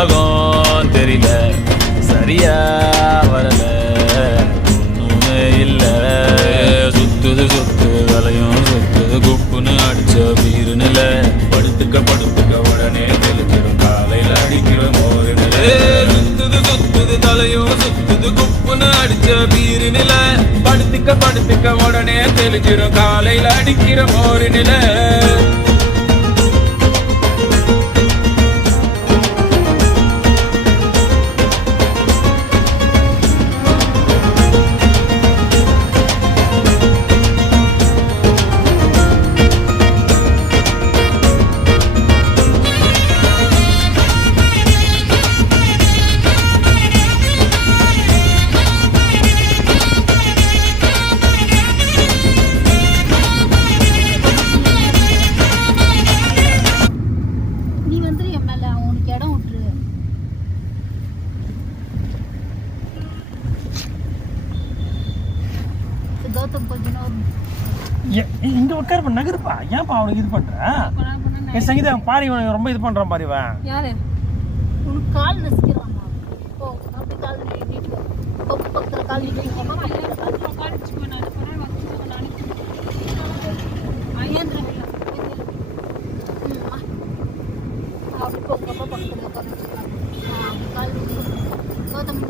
உலகம் தெரியல சரியா வரல ஒண்ணுமே இல்ல சுத்துது வலையும் சுத்துது குப்புன்னு அடிச்ச வீருநில படுத்துக்க உடனே தெளிச்சிடும் காலையில அடிக்கிற மோரு நில சுத்துது தலையும் சுத்துது குப்புன்னு அடிச்ச வீருநில படுத்துக்க உடனே தெளிச்சிடும் காலையில அடிக்கிற மோரு நில இங்க உட்கார நகருப்பா ஏன்ப்பா அவனுக்கு இது பண்ற என் சங்கீதா பாரு இவன் ரொம்ப இது பண்றான் பாரு இவன் யாரு உனக்கு கால் நசிக்கிறான் ஓ அப்படி கால் நீட்டிட்டு பக்கத்துல கால் நீட்டிட்டு அம்மா கால் வச்சுக்கோ நான் பரவாயில்லை வச்சுக்கோ நான் ஐயந்திர அப்படி பக்கத்துல கால் கால் கௌதம்